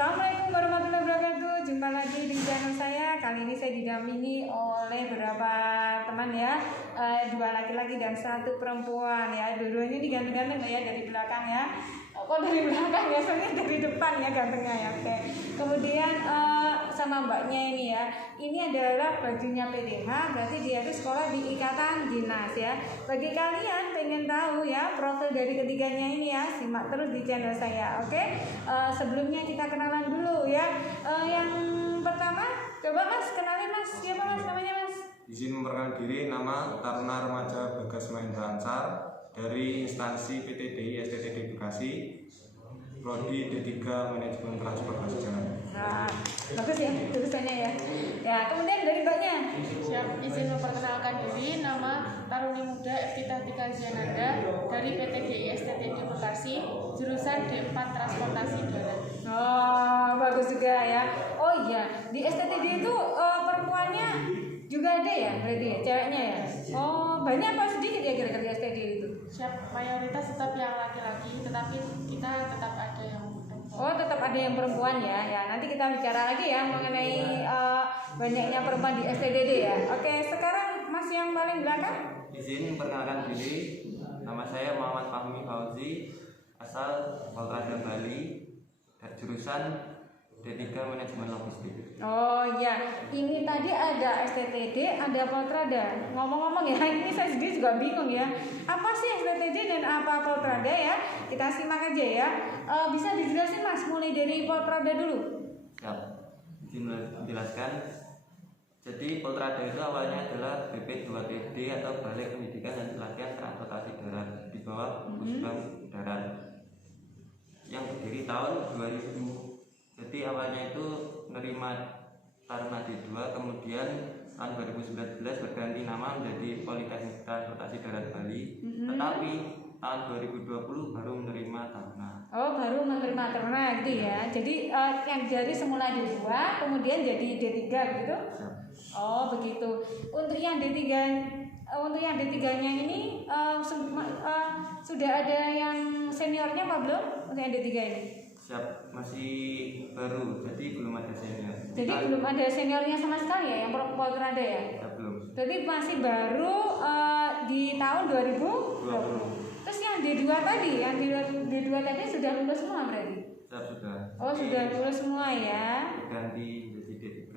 Assalamualaikum warahmatullahi wabarakatuh. Jumpa lagi di channel saya. Kali ini saya didampingi oleh beberapa teman ya, dua laki-laki dan satu perempuan ya. Dua-duanya ini ganteng-ganteng ya dari belakang ya. Kok dari belakang ya? Soalnya dari depan ya gantengnya ya. Oke. Kemudian sama mbaknya ini ya. Ini adalah bajunya PDH, berarti dia itu sekolah di Ikatan Dinas ya. Bagi kalian pengen tahu ya profil dari ketiganya ini ya, simak terus di channel saya. Oke. Sebelumnya kita kenalan dulu ya. Yang pertama, coba Mas kenalin Mas, siapa Mas namanya Mas? Izin memperkenalkan diri, nama Taruna Remaja Bagas Mahendra Ansar dari instansi PTDI STTD Bekasi, Prodi D3 Manajemen Transportasi Jalan. Nah, bagus ya tulisannya ya. Ya, kemudian dari mbaknya. Siap, izin memperkenalkan diri, nama Taruni Muda Evita Tika Ziananda dari PTDI STTD Bekasi, jurusan D4 Transportasi Darat. Oh, bagus juga ya. Oh iya, di STTD itu perempuannya juga ada ya, berarti ya, ceweknya ya. Oh, banyak apa sedikit ya kira-kira di STTD itu? Siap, mayoritas tetap yang laki-laki, tetapi kita tetap ada yang perempuan. Oh, tetap ada yang perempuan ya. Ya, nanti kita bicara lagi ya mengenai banyaknya perempuan di STTD ya. Oke, sekarang Mas yang paling belakang. Izin memperkenalkan diri, nama saya Muhammad Fahmi Fauzi, asal Polrada Bali, jurusan D3 Manajemen Logistik. Oh iya, ini tadi ada STTD, ada Poltrada. Ngomong-ngomong ya, ini saya sendiri juga bingung ya. Apa sih STTD dan apa Poltrada ya? Kita simak aja ya. Bisa dijelasin Mas, mulai dari Poltrada dulu. Siap, izin menjelaskan. Jadi Poltrada itu awalnya adalah BP2TD atau Balai Pendidikan dan Pelatihan Transportasi Darat di bawah Gugus Bank Darat yang berdiri tahun 2000. Jadi awalnya itu menerima Taruna D2, kemudian tahun 2019 berganti nama menjadi Politeknik Transportasi Darat Bali, tetapi tahun 2020 baru menerima Taruna. Oh, baru menerima Taruna gitu ya. Jadi yang dari semula D2 kemudian jadi D3 gitu. Oh, begitu. Untuk yang D3-nya ini sudah ada yang seniornya apa belum untuk yang D3 ini? Siap, masih baru, jadi belum ada senior. Jadi belum ada seniornya sama sekali ya yang Poltrada ya? Ya, belum. Jadi masih baru di tahun 2020. Terus yang D2 tadi, yang D2 tadi sudah lulus semua berarti? Siap, sudah. Oh, sudah lulus semua ya. Ganti menjadi D3.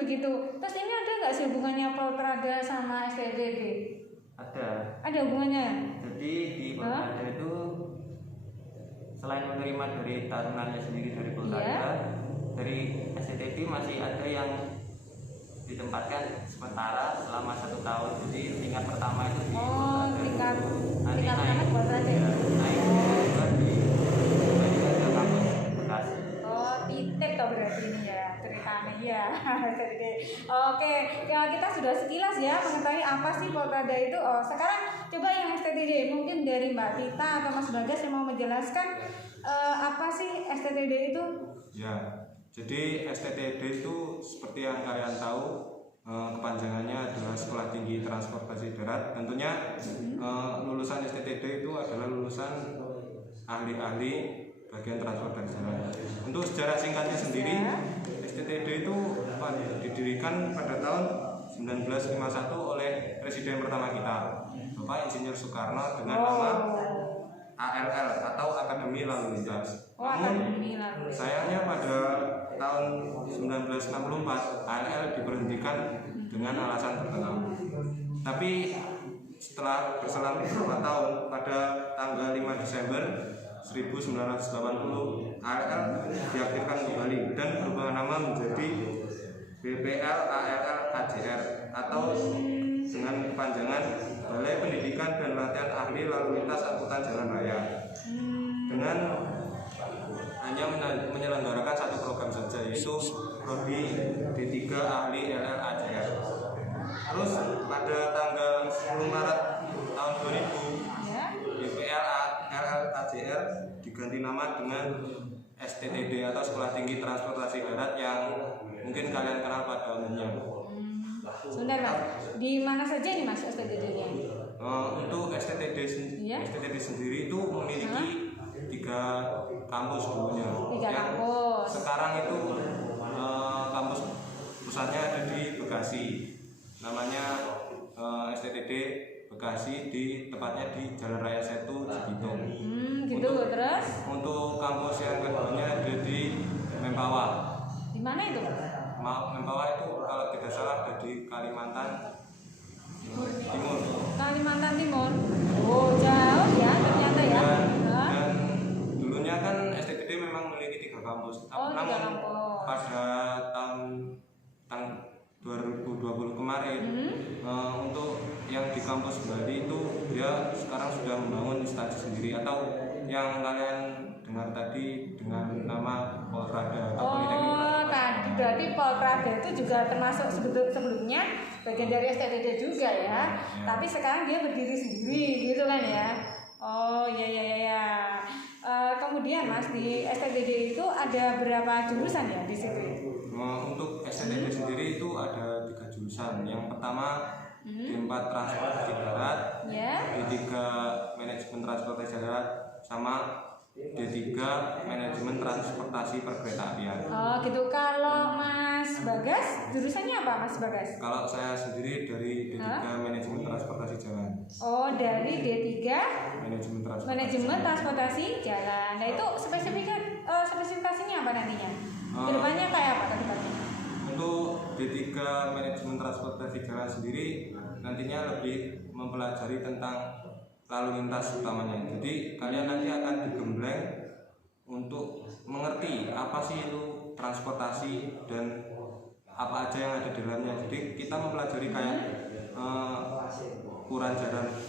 Begitu. Terus ini ada nggak sih hubungannya Poltrada sama STTD? Ada. Ada hubungannya? Jadi di Poltrada itu selain menerima dari tarunanya sendiri dari Poltrada, dari STTD masih ada yang ditempatkan sementara selama 1 tahun. Jadi tingkat pertama itu di tingkat nanti pertama di Poltrada ya? Naik juga di kampus Bekasi. Oh, titik toh berarti ini ya ceritanya ya. Oke, ya kita sudah sekilas ya mengetahui apa sih Poltrada itu. Oh, sekarang coba yang STTD, mungkin dari Mbak Tita atau Mas Bagas yang mau menjelaskan apa sih STTD itu? Ya, jadi STTD itu seperti yang kalian tahu, kepanjangannya adalah Sekolah Tinggi Transportasi Darat. Tentunya lulusan STTD itu adalah lulusan ahli-ahli bagian transportasi darat. Untuk sejarah singkatnya sendiri, STTD itu didirikan pada tahun 1951 oleh Presiden pertama kita, Bapak Insinyur Soekarno, dengan nama ALL atau Akademi Lalu Lintas. Namun sayangnya pada tahun 1964 ALL diberhentikan dengan alasan tertentu. Tapi setelah berselang beberapa tahun, pada tanggal 5 Desember 1980 ALL diaktifkan kembali dan berubah nama menjadi BPL ALL KJR atau dengan kepanjangan Balai Pendidikan dan Pelatihan Ahli Lalu Lintas Angkutan Jalan Raya, dengan hanya menyelenggarakan satu program saja, yaitu Prodi D3 Ahli LLAJR. Terus pada tanggal 10 Maret tahun 2000 BPL LLAJR diganti nama dengan STTD atau Sekolah Tinggi Transportasi Darat yang mungkin kalian kenal pada umumnya. Sebentar Mas, di mana saja nih Mas STTD-nya? Untuk STTD sendiri itu memiliki 3 kampus dulunya. 3 kampus. sekarang itu kampus pusatnya ada di Bekasi, namanya STTD Bekasi, di tepatnya di Jalan Raya Setu Cibitung. Gitu. Terus Untuk kampus yang keduanya ada di Mempawah. di mana itu? Mempawah itu kalau tidak salah ada di Kalimantan Timur. Kalimantan Timur. Oh, jauh ya ternyata ya. Dan dulunya kan STTD memang memiliki 3 kampus. Oh, 3 Namun kampus. pada tahun 2020 kemarin untuk yang di kampus Bali itu dia sekarang sudah membangun instansi sendiri, atau yang kalian dengar tadi dengan nama Polrada atau Politeknik Oh, Polrada. tadi berarti Polrada itu juga termasuk sebelumnya bagian dari STTD juga ya. Tapi sekarang dia berdiri sendiri gitu kan ya. Oh, ya. Kemudian Mas, di STTD itu ada berapa jurusan ya di situ? Untuk STTD sendiri itu ada 3 jurusan. Yang pertama D4 Transportasi Darat, Ya. D3 Manajemen Transportasi Darat, sama D3 Manajemen Transportasi Perkeretaapian. Oh, gitu. Kalau Mas Bagas, jurusannya apa Mas Bagas? Kalau saya sendiri dari D3 Manajemen Transportasi Jalan. Oh, dari D3 Manajemen Transportasi. Manajemen Transportasi Jalan. Nah, itu spesifikasinya apa nantinya? Kedepannya kayak apa tadi? Untuk D3 Manajemen Transportasi Jalan sendiri nantinya lebih mempelajari tentang lalu lintas utamanya. Jadi kalian nanti akan digembleng untuk mengerti apa sih itu transportasi dan apa aja yang ada di dalamnya. Jadi kita mempelajari kayak ukuran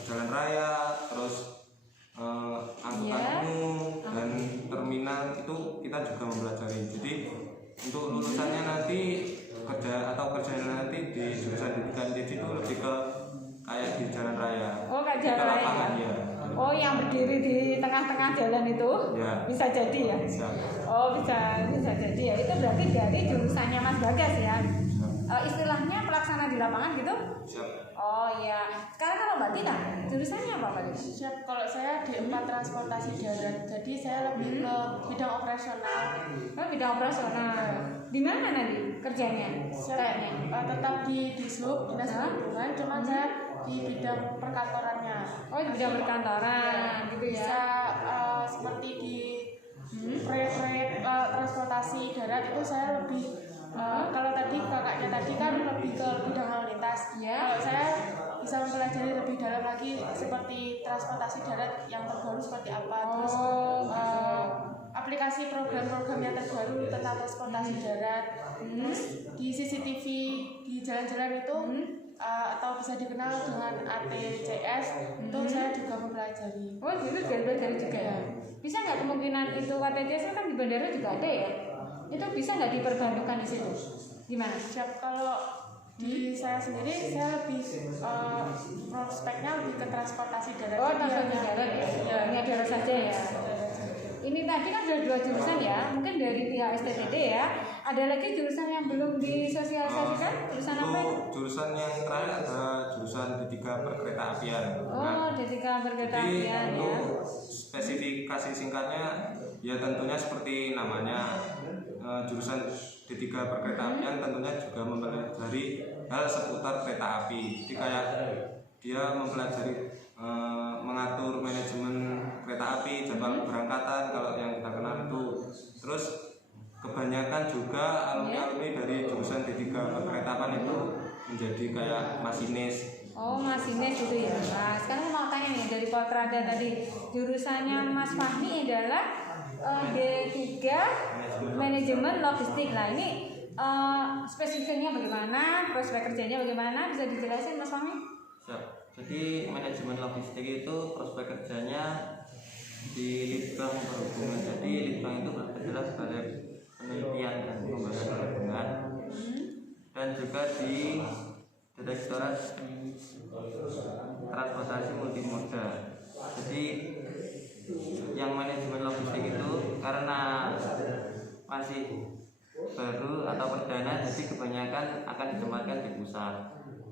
jalan raya, terus angkutan umum dan terminal, itu kita juga mempelajari. Jadi untuk lulusannya nanti kerjanya nanti di jurusan pendidikan itu lebih ke kayak di jalan raya. Oh, kayak Di jalan raya. lapangan, ya. Oh, yang berdiri di tengah-tengah jalan itu? Ya. Bisa jadi ya? Bisa. Oh, bisa jadi ya. Itu berarti dari jurusannya Mas Bagas ya? Istilahnya pelaksana di lapangan gitu? Siap. Oh iya. Sekarang kalau Mbak Tina, jurusannya apa Mbak Tina? Siap, kalau saya D4 Transportasi Darat, jadi saya lebih ke bidang operasional. Oh, bidang operasional. Di mana nanti kerjanya? Kayaknya. Tetap di Dishub, Dinas Perhubungan, cuman saya di bidang perkantorannya. Oh, di bidang perkantoran gitu ya? Bisa seperti di proyek-proyek transportasi darat itu saya lebih kalau tadi kakaknya tadi kan lebih ke bidang lalu lintas. Ya. Kalau saya bisa mempelajari lebih dalam lagi seperti transportasi darat yang terbaru seperti apa, terus aplikasi program-program yang terbaru tentang transportasi darat, terus di CCTV di jalan-jalan itu atau bisa dikenal dengan ATCS itu saya juga mempelajari. Oh, gitu belajar juga ya? Bisa nggak kemungkinan itu KTCS kan di bandara juga ada ya? Itu bisa nggak diperbantukan di situ? Gimana? Siap, kalau di saya sendiri saya lebih prospeknya lebih ke transportasi darat. Oh, transportasi darat ya? Ya. Ini ada saja ya? Ini tadi kan sudah 2 jurusan ya, mungkin dari pihak STTD ya. Ada lagi jurusan yang belum disosialisasikan? Jurusan apa itu? Jurusan yang terakhir ada jurusan D3 Perkeretaapian. Oh, D3 Perkeretaapian ya. Untuk spesifikasi singkatnya ya tentunya seperti namanya, jurusan D3 Perkeretaapian tentunya juga mempelajari hal seputar kereta api. Jadi kayak dia mempelajari mengatur manajemen kereta api, jadwal keberangkatan kalau yang kita kenal itu. Terus kebanyakan juga alumni-alumni dari jurusan D3 Perkeretaapian itu menjadi kayak masinis. Oh, masinis gitu ya. Nah, sekarang mau tanya nih dari Polrada tadi, jurusannya Mas Fahmi adalah D3 Manajemen Logistik. Nah, ini spesifikasinya bagaimana, prospek kerjanya bagaimana, bisa dijelasin Mas Fahmi? Siap. Jadi manajemen logistik itu prospek kerjanya di Litbang Perhubungan. Jadi Litbang itu bergerak sebagai penelitian dan pengembangan perhubungan, dan juga di Direktorat Transportasi Multimoda. Jadi yang manajemen logistik itu karena masih baru atau perdana, jadi kebanyakan akan ditempatkan di pusat,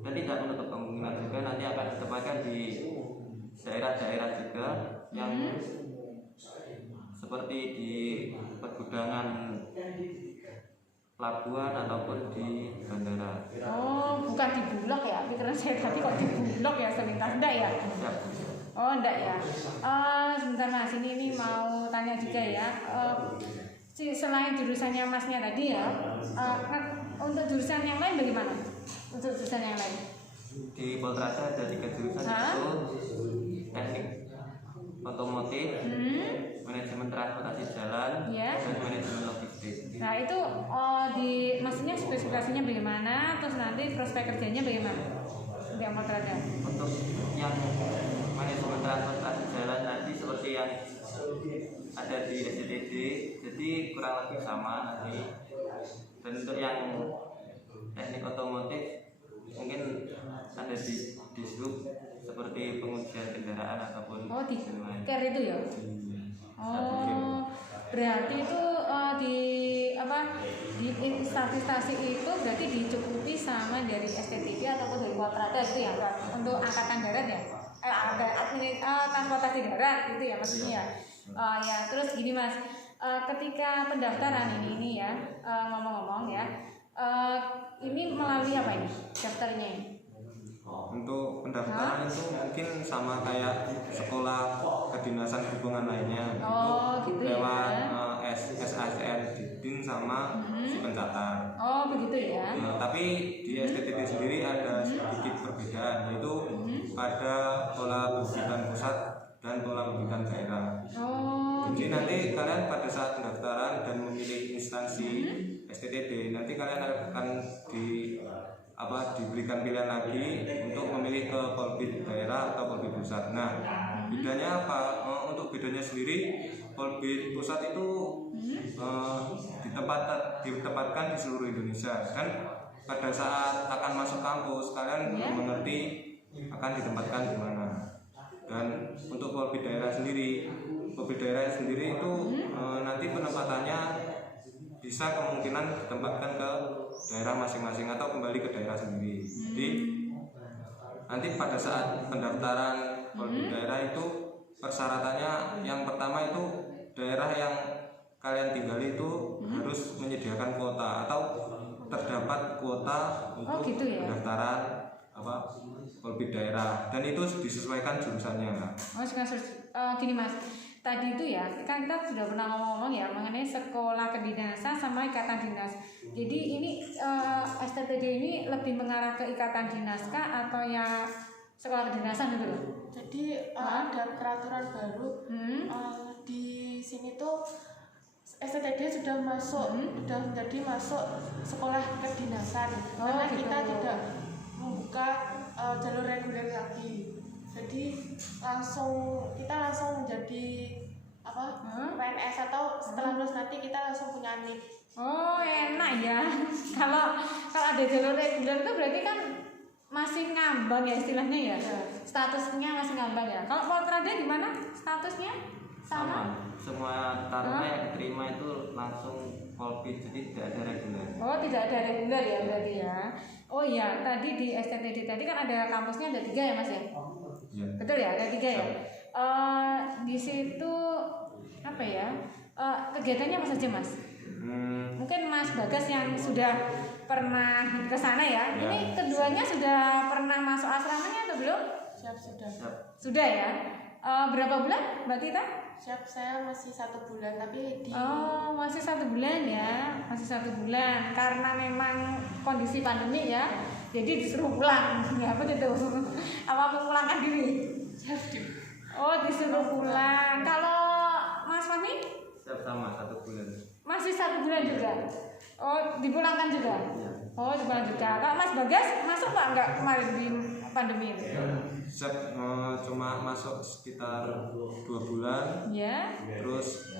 dan tidak menutup kemungkinan juga nanti akan ditempatkan di daerah-daerah juga yang seperti di pergudangan pelabuhan ataupun di bandara. Oh, bukan di Bulog ya? Pikiran saya tadi kok di Bulog ya selintas, enggak ya? Ya, Oh, enggak ya. Sebentar Mas, ini mau tanya juga ya. Selain jurusannya Masnya tadi ya, untuk jurusan yang lain bagaimana? Untuk jurusan yang lain? di Poltrada ada 3 jurusan, yaitu teknik otomotif, manajemen transportasi jalan, Ya. dan manajemen logistik. Nah itu maksudnya spesifikasinya bagaimana, terus nanti prospek kerjanya bagaimana? Untuk Poltrada. Untuk yang manajemen transportasi jalan nanti seperti yang ada di STTD, jadi kurang lebih sama nanti. Dan untuk yang teknik otomotif mungkin ada di sub seperti pengujian kendaraan ataupun Oh di yang lain. care itu ya? Oh berarti itu di instansi itu berarti dicukupi sama dari STTD ataupun dari Poltrada itu ya untuk angkatan darat ya? Transportasi darat gitu ya maksudnya ya? Ya terus gini Mas, ketika pendaftaran ini ya ngomong-ngomong ya, ini melalui apa ini daftarnya ini? Untuk pendaftaran itu mungkin sama kayak sekolah kedinasan hubungan lainnya, Oh, itu gitu ya. lewat SASN Didin sama si pencatat. Oh begitu ya. Tapi di STTD sendiri ada sedikit perbedaan, yaitu pada pola pendidikan pusat dan pola pendidikan daerah. Oh Jadi gitu. nanti kalian pada saat pendaftaran dan memilih instansi STTD, nanti kalian akan diberikan pilihan lagi untuk memilih ke Polbid daerah atau Polbid pusat. Nah, bedanya apa? Untuk bedanya sendiri, Polbid pusat itu ditempatkan di seluruh Indonesia, dan pada saat akan masuk kampus kalian belum mengerti akan ditempatkan di mana. Dan untuk Polbid daerah sendiri itu nanti penempatannya bisa kemungkinan ditempatkan ke daerah masing-masing atau kembali ke daerah sendiri. Jadi nanti pada saat pendaftaran Polbid daerah itu persyaratannya yang pertama itu daerah yang kalian tinggali itu harus menyediakan kuota atau terdapat kuota untuk gitu ya? pendaftaran Polbid daerah, dan itu disesuaikan jurusannya. Gini Mas, tadi itu ya kan kita sudah pernah ngomong-ngomong ya mengenai sekolah kedinasan sama ikatan dinas. Jadi ini STTD ini lebih mengarah ke ikatan dinas kah atau ya sekolah kedinasan gitu loh? Jadi ada peraturan baru di sini tuh STTD sudah sudah menjadi masuk sekolah kedinasan karena gitu. kita tidak membuka jalur reguler lagi. Jadi kita langsung menjadi PNS atau setelah lulus nanti kita langsung punya NIP. Oh enak ya. Kalau ada jalur reguler itu berarti kan masih ngambang ya istilahnya ya. Statusnya masih ngambang ya. Kalau Poltrada gimana statusnya? Sama? Semua taruna yang diterima itu langsung Polbid, jadi tidak ada reguler. Oh tidak ada reguler ya berarti ya. Oh iya tadi di STTD tadi kan ada kampusnya ada 3 ya Mas ya? Ya. Betul ya ada 3 ya. Di situ apa ya? Kegiatannya apa saja Mas? Mungkin Mas Bagas yang sudah pernah ke sana ya. Ini keduanya sudah pernah masuk asramanya atau belum? Siap sudah. Sudah ya. Berapa bulan Mbak Tita? Siap, saya masih 1 bulan tapi Oh masih 1 bulan ya, masih 1 bulan karena memang kondisi pandemi ya, jadi disuruh pulang. Ya apa gitu? Apa memulangkan diri? Oh disuruh pulang. Kalau Mas Fahmi? Siap, sama 1 bulan. Masih 1 bulan juga. Oh dipulangkan juga. Oh dipulangkan juga. Kalau Mas Bagas masuk Pak enggak kemarin di pandemi ini? Cuma masuk sekitar 2 bulan. Ya. Terus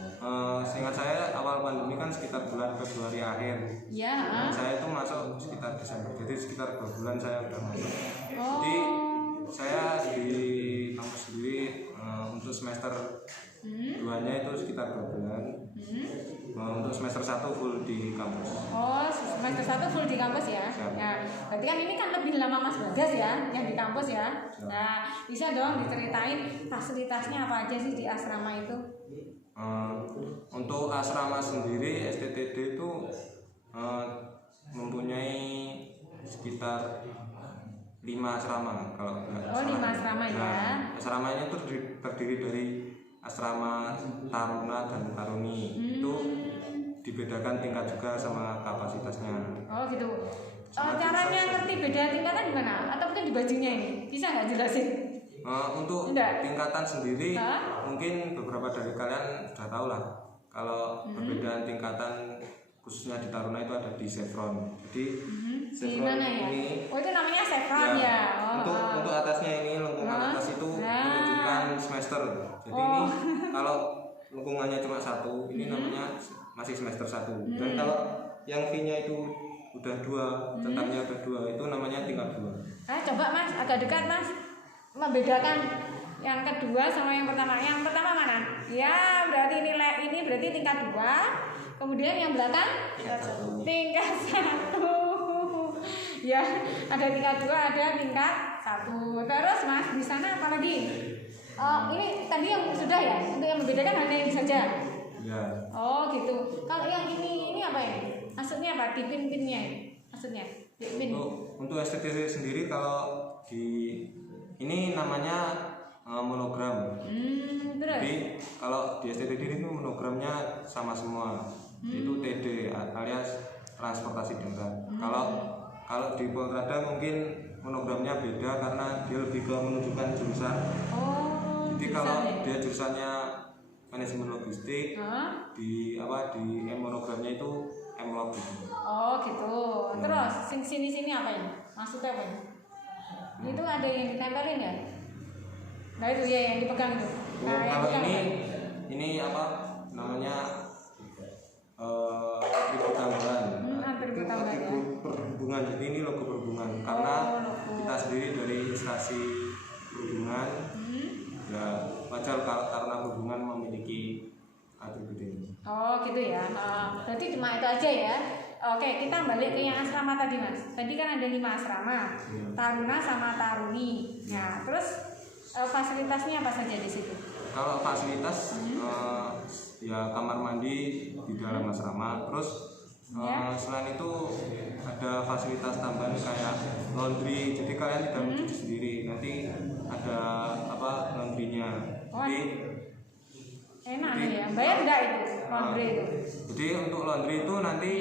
seingat saya awal pandemi kan sekitar bulan Februari akhir. Ya. Dan saya itu masuk sekitar Desember. Jadi sekitar 2 bulan saya udah masuk. Oh. Jadi saya di kampus sendiri untuk semester 2-nya itu sekitar 2 bulan. Untuk semester 1 full di kampus. Oh, semester 1 full di kampus ya? Ya, berarti kan ini kan lebih lama Mas Bagas ya, yang di kampus ya. Nah, bisa dong diceritain fasilitasnya apa aja sih di asrama itu? Untuk asrama sendiri STTD itu sekitar 5 asrama kalau nggak Oh, 5 asrama ya. Asramanya itu terdiri dari asrama Taruna dan Taruni. Itu dibedakan tingkat juga sama kapasitasnya. Oh gitu. Caranya ngerti beda tingkatan gimana? Atau mungkin di bajunya ini? Bisa nggak jelasin? Untuk Enggak. tingkatan sendiri, Hah? mungkin beberapa dari kalian sudah tahu lah. Kalau perbedaan tingkatan khususnya di Taruna itu ada di chevron. Jadi Di chevron mana ya? ini Oh itu namanya chevron ya. Oh, untuk atasnya ini lengkungan atas itu menunjukkan semester. Jadi ini kalau lengkungannya cuma 1, ini namanya masih semester 1. Dan kalau yang V-nya itu udah 2, centangnya udah 2, itu namanya tingkat 2. Coba Mas, agak dekat Mas, membedakan yang kedua sama yang pertama. Yang pertama mana? Ya berarti ini berarti tingkat 2. Kemudian yang belakang tingkat 1. Ya, ada tingkat 2, ada tingkat 1. Terus Mas, di sana apa lagi? Ini tadi yang sudah ya? Untuk yang membedakan hanya ini saja. Ya. Oh gitu. Kalau yang ini apa ya? Maksudnya apa? Di pin-pinnya maksudnya? Di pin. Untuk STT sendiri kalau di ini namanya monogram. Terus? Jadi kalau di STT itu monogramnya sama semua. Itu TD alias transportasi darat. Kalau di Poltrada mungkin monogramnya beda karena dia lebih ke menunjukkan jurusan. Oh. Jadi kalau dia jurusannya manajemen logistik, di monogramnya itu M-Log. Oh gitu. Terus sini apa ini? Maksudnya apa ini? Itu ada yang ditempelin ya? Nah itu ya yang dipegang itu. Nah, yang Kalau dipegang. ini apa namanya atribut tambahan. Atribut tambahan ya. Perhubungan. Jadi ini logo perhubungan karena kita sendiri dari instansi perhubungan. Ya wajar karena perhubungan memiliki atribut ini. Oh gitu ya. Berarti cuma itu aja ya. Oke, kita balik ke yang asrama tadi Mas. Tadi kan ada 5 asrama, Taruna sama Taruni. Nah, terus fasilitasnya apa saja di situ? Kalau fasilitas ya kamar mandi di dalam asrama. Terus selain itu ada fasilitas tambahan kayak laundry. Jadi kalian tidak mencuci sendiri. Nanti ada laundrynya. Jadi enak ya. Bayar enggak itu laundry itu? Jadi untuk laundry itu nanti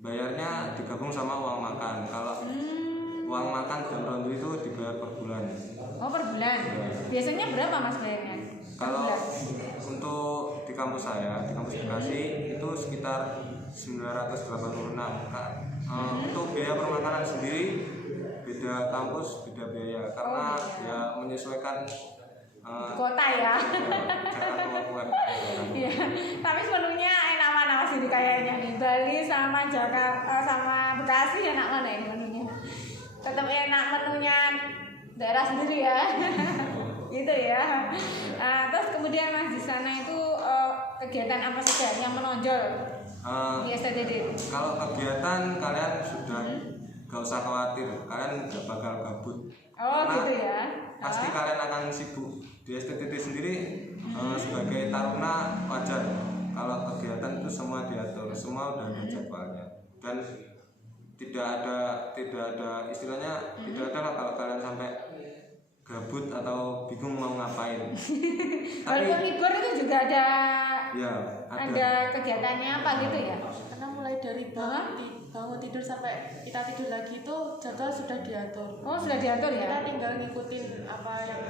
bayarnya digabung sama uang makan. Kalau uang makan dan laundry itu dibayar per bulan. Oh per bulan. Biasanya berapa Mas bayarnya? Kalau untuk di kampus saya, di kampus Bekasi itu sekitar 986 Kak. Untuk biaya permakanan sendiri beda kampus beda biaya karena ya menyesuaikan kota ya. cara kemampuan. Iya. Tapi menunya enak mana Mas ini kayaknya nih? Bali sama Jakarta sama Bekasi enak mana ini menunya? Tetap enak menunya daerah sendiri ya. Gitu ya. Terus kemudian Mas di sana itu kegiatan apa saja yang menonjol di STTD? Kalau kegiatan kalian sudah gak usah khawatir, kalian gak bakal gabut. Oh karena gitu ya. Pasti kalian akan sibuk. Di STTD sendiri sebagai taruna wajar kalau kegiatan itu semua diatur, semua udah ada jadwalnya dan tidak ada istilahnya tidak ada lah kalau kalian sampai gabut atau bingung mau ngapain. Walaupun libur itu juga ada Ya, ada kegiatannya apa gitu ya? Karena mulai dari bangun tidur sampai kita tidur lagi itu jadwal sudah diatur. Oh sudah diatur ya? Kita tinggal ngikutin apa yang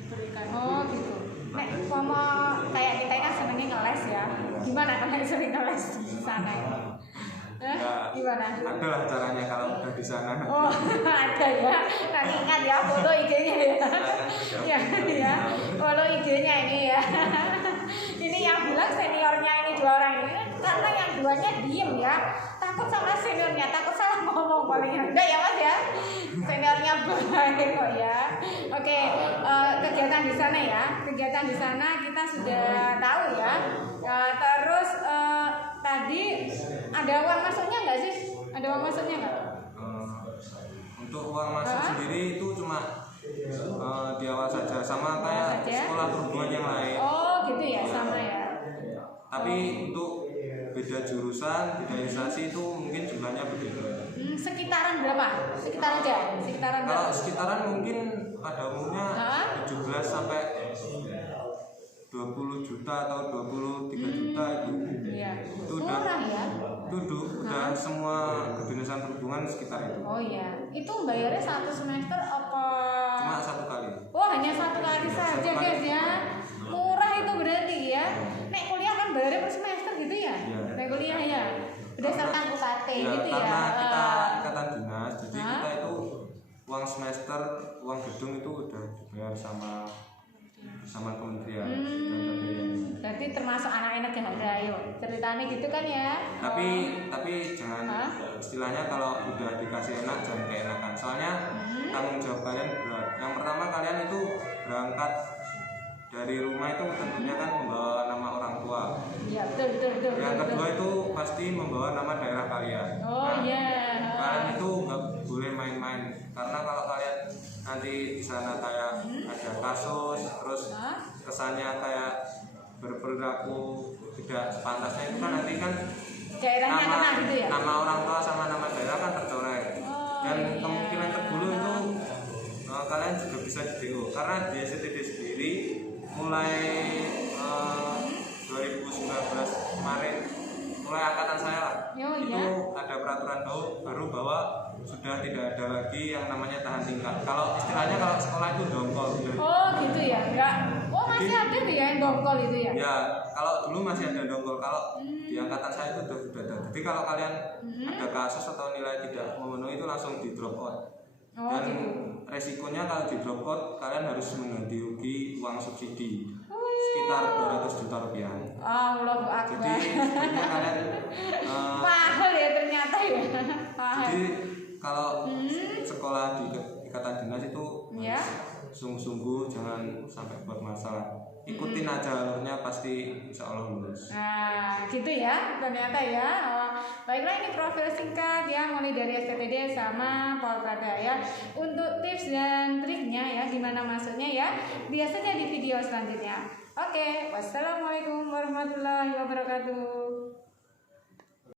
diberikan. Oh gitu. Nek mau kayak kita kan senengnya ngeles ya. Gimana kalian sering ngeles di sana ya? Gimana? Ada lah caranya kalau udah di sana. Oh ada ya. Nanti ingat ya follow IG-nya ya. Ya ya. Follow IG-nya ini ya. Ini yang bilang seniornya ini 2 orang ini karena yang 2-nya diem ya. Takut sama seniornya, takut salah ngomong paling enggak ya Mas ya. Seniornya baik kok ya. Oke, kegiatan di sana ya. Kegiatan di sana kita sudah tahu ya. Terus tadi ada uang masuknya nggak sih? Ada uang masuknya nggak? Untuk uang masuk sendiri itu cuma di awal saja sama kayak sekolah perhubungan yang lain. Oh gitu ya, sama ya. Tapi untuk beda jurusan, beda instansi itu mungkin jumlahnya begitu. Sekitaran berapa? Sekitaran aja. Sekitaran Kalau berapa? sekitaran mungkin pada umumnya Hah? 17 sampai 20 juta atau 23 juta itu. Iya. Itu udah Murah ya. udah semua kedinasan perhubungan sekitar itu. Oh iya. Itu bayarnya satu semester apa? Cuma satu kali. Wah, hanya satu kali Iya, saja satu kali. guys ya. Murah itu berarti ya. Nek kuliah kan bayarnya per semester gitu ya. Iya. Nek kuliah ya. Berdasarkan UKT Ya, gitu ya. karena kita ikatan dinas, jadi Hah? kita itu uang semester, uang gedung itu udah dibayar sama kementerian. Berarti termasuk anak-anak yang ada, ayo ceritanya gitu kan ya. Tapi jangan Hah? istilahnya kalau udah dikasih enak jangan keenakan. Soalnya tanggung jawab kalian berat. Yang pertama kalian itu berangkat dari rumah itu tentunya kan membawa nama orang tua. Iya, betul. Yang betul. kedua itu pasti membawa nama daerah kalian. Oh Nah, iya. kalian itu nggak boleh main-main karena kalau kalian nanti di sana kayak ada kasus terus Hah? kesannya kayak berperilaku tidak sepantasnya itu kan nanti kan Daerahnya nama, kena gitu ya. nama orang tua sama nama daerah kan tercoreng Oh, dan iya. kemungkinan terburuk itu kalian juga bisa di DO karena di STD sendiri mulai 2019 kemarin mulai angkatan saya lah Oh, itu iya. ada peraturan baru bahwa sudah tidak ada lagi yang namanya tahan tingkat. Kalau istilahnya kalau sekolah itu dongkol gitu. Oh gitu ya, enggak. Oh masih ada tuh ya yang dongkol itu ya. Ya, kalau dulu masih ada dongkol. Kalau di angkatan saya itu sudah ada. Jadi kalau kalian ada kasus atau nilai tidak memenuhi itu langsung di drop out. Oh Dan gitu. resikonya kalau di drop out kalian harus mengganti rugi uang subsidi sekitar 200 juta rupiah. Allahu Jadi Akbar. sebenarnya kalian Mahal ya ternyata ya. Mahal. jadi kalau sekolah di ikatan dinas itu Ya. sungguh-sungguh jangan sampai buat masalah. Ikutin aja alurnya pasti insya Allah lulus. Nah, gitu ya, ternyata ya. Baiklah ini profil singkat ya, mulai dari STTD sama Polprada ya. Untuk tips dan triknya ya, gimana masuknya ya, biasanya di video selanjutnya. Oke, wassalamualaikum warahmatullahi wabarakatuh.